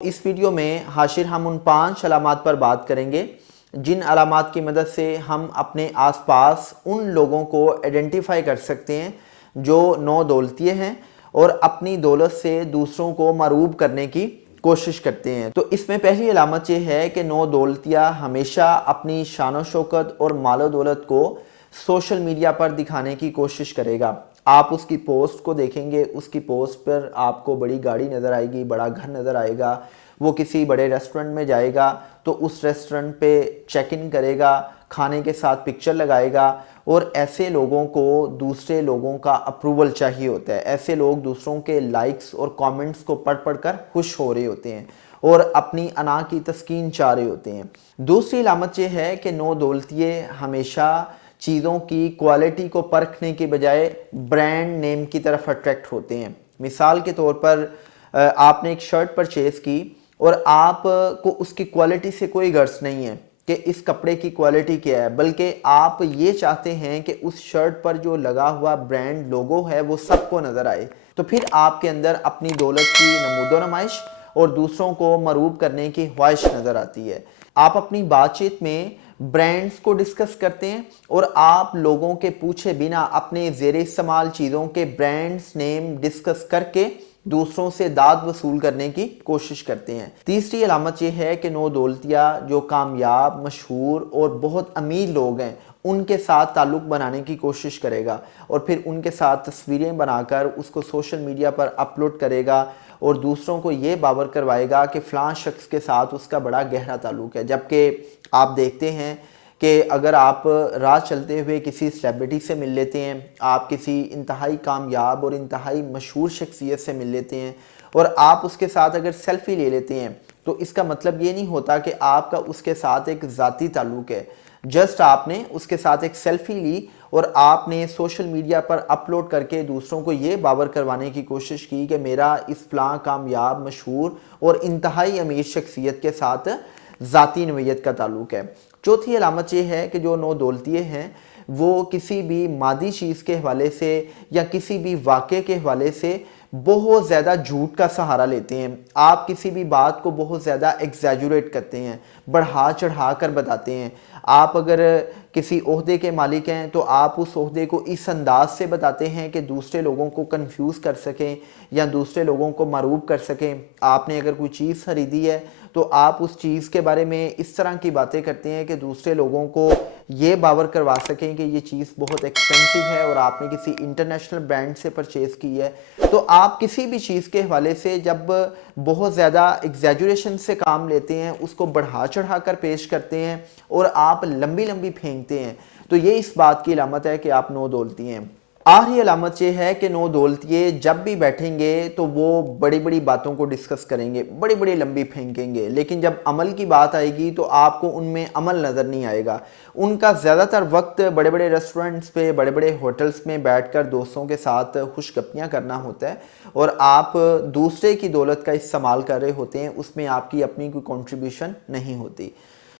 اس video میں حاشر ہم ان 5 علامات پر بات کریں گے جن علامات کی مدد سے ہم اپنے آس پاس ان لوگوں کو آئیڈینٹیفائی کر سکتے ہیں جو نو دولتیے ہیں اور اپنی دولت سے دوسروں کو مرعوب کرنے کی کوشش کرتے ہیں۔ تو اس میں پہلی علامت یہ ہے کہ نو دولتیہ ہمیشہ اپنی شان و شوکت اور مال و دولت کو سوشل میڈیا پر دکھانے کی کوشش کرے گا۔ آپ اس کی پوسٹ کو دیکھیں گے، اس کی پوسٹ پر آپ کو بڑی گاڑی نظر آئے گی، بڑا گھر نظر آئے گا، وہ کسی بڑے ریسٹورنٹ میں جائے گا تو اس ریسٹورنٹ پہ چیک ان کرے گا، کھانے کے ساتھ پکچر لگائے گا، اور ایسے لوگوں کو دوسرے لوگوں کا اپروول چاہیے ہوتا ہے۔ ایسے لوگ دوسروں کے لائکس اور کامنٹس کو پڑھ کر خوش ہو رہے ہوتے ہیں اور اپنی انا کی تسکین چاہ رہے ہوتے ہیں۔ دوسری علامت یہ ہے کہ نو دولتیے ہمیشہ چیزوں کی کوالٹی کو پرکھنے کے بجائے برانڈ نیم کی طرف اٹریکٹ ہوتے ہیں۔ مثال کے طور پر آپ نے ایک شرٹ پرچیز کی اور آپ کو اس کی کوالٹی سے کوئی غرض نہیں ہے کہ اس کپڑے کی کوالٹی کیا ہے، بلکہ آپ یہ چاہتے ہیں کہ اس شرٹ پر جو لگا ہوا برانڈ لوگو ہے وہ سب کو نظر آئے۔ تو پھر آپ کے اندر اپنی دولت کی نمود و نمائش اور دوسروں کو مرعوب کرنے کی خواہش نظر آتی ہے۔ آپ اپنی بات چیت میں برانڈز کو ڈسکس کرتے ہیں اور آپ لوگوں کے پوچھے بنا اپنے زیر استعمال چیزوں کے برانڈز نیم ڈسکس کر کے دوسروں سے داد وصول کرنے کی کوشش کرتے ہیں۔ تیسری علامت یہ ہے کہ نو دولتیہ جو کامیاب، مشہور اور بہت امیر لوگ ہیں ان کے ساتھ تعلق بنانے کی کوشش کرے گا اور پھر ان کے ساتھ تصویریں بنا کر اس کو سوشل میڈیا پر اپلوڈ کرے گا اور دوسروں کو یہ باور کروائے گا کہ فلاں شخص کے ساتھ اس کا بڑا گہرا تعلق ہے۔ جبکہ آپ دیکھتے ہیں کہ اگر آپ راہ چلتے ہوئے کسی سیلیبریٹی سے مل لیتے ہیں، آپ کسی انتہائی کامیاب اور انتہائی مشہور شخصیت سے مل لیتے ہیں اور آپ اس کے ساتھ اگر سیلفی لے لیتے ہیں تو اس کا مطلب یہ نہیں ہوتا کہ آپ کا اس کے ساتھ ایک ذاتی تعلق ہے۔ جسٹ آپ نے اس کے ساتھ ایک سیلفی لی اور آپ نے سوشل میڈیا پر اپلوڈ کر کے دوسروں کو یہ باور کروانے کی کوشش کی کہ میرا اس فلاں کامیاب، مشہور اور انتہائی امیر شخصیت کے ساتھ ذاتی نوعیت کا تعلق ہے۔ چوتھی علامت یہ ہے کہ جو نو دولتیے ہیں وہ کسی بھی مادی چیز کے حوالے سے یا کسی بھی واقعے کے حوالے سے بہت زیادہ جھوٹ کا سہارا لیتے ہیں۔ آپ کسی بھی بات کو بہت زیادہ ایگزیجوریٹ کرتے ہیں، بڑھا چڑھا کر بتاتے ہیں۔ آپ اگر کسی عہدے کے مالک ہیں تو آپ اس عہدے کو اس انداز سے بتاتے ہیں کہ دوسرے لوگوں کو کنفیوز کر سکیں یا دوسرے لوگوں کو مرعوب کر سکیں۔ آپ نے اگر کوئی چیز خریدی ہے تو آپ اس چیز کے بارے میں اس طرح کی باتیں کرتے ہیں کہ دوسرے لوگوں کو یہ باور کروا سکیں کہ یہ چیز بہت ایکسپینسو ہے اور آپ نے کسی انٹرنیشنل برانڈ سے پرچیز کی ہے۔ تو آپ کسی بھی چیز کے حوالے سے جب بہت زیادہ ایگزیجوریشن سے کام لیتے ہیں، اس کو بڑھا چڑھا کر پیش کرتے ہیں اور آپ لمبی لمبی پھینکتے ہیں، تو یہ اس بات کی علامت ہے کہ آپ نو دولتی ہیں۔ آخری علامت یہ ہے کہ نو دولتیے جب بھی بیٹھیں گے تو وہ بڑی بڑی باتوں کو ڈسکس کریں گے، بڑی بڑی لمبی پھینکیں گے، لیکن جب عمل کی بات آئے گی تو آپ کو ان میں عمل نظر نہیں آئے گا۔ ان کا زیادہ تر وقت بڑے بڑے ریسٹورنٹس پہ، بڑے بڑے ہوٹلز میں بیٹھ کر دوستوں کے ساتھ خوش گپیاں کرنا ہوتا ہے اور آپ دوسرے کی دولت کا استعمال کر رہے ہوتے ہیں، اس میں آپ کی اپنی کوئی کنٹریبیوشن نہیں ہوتی۔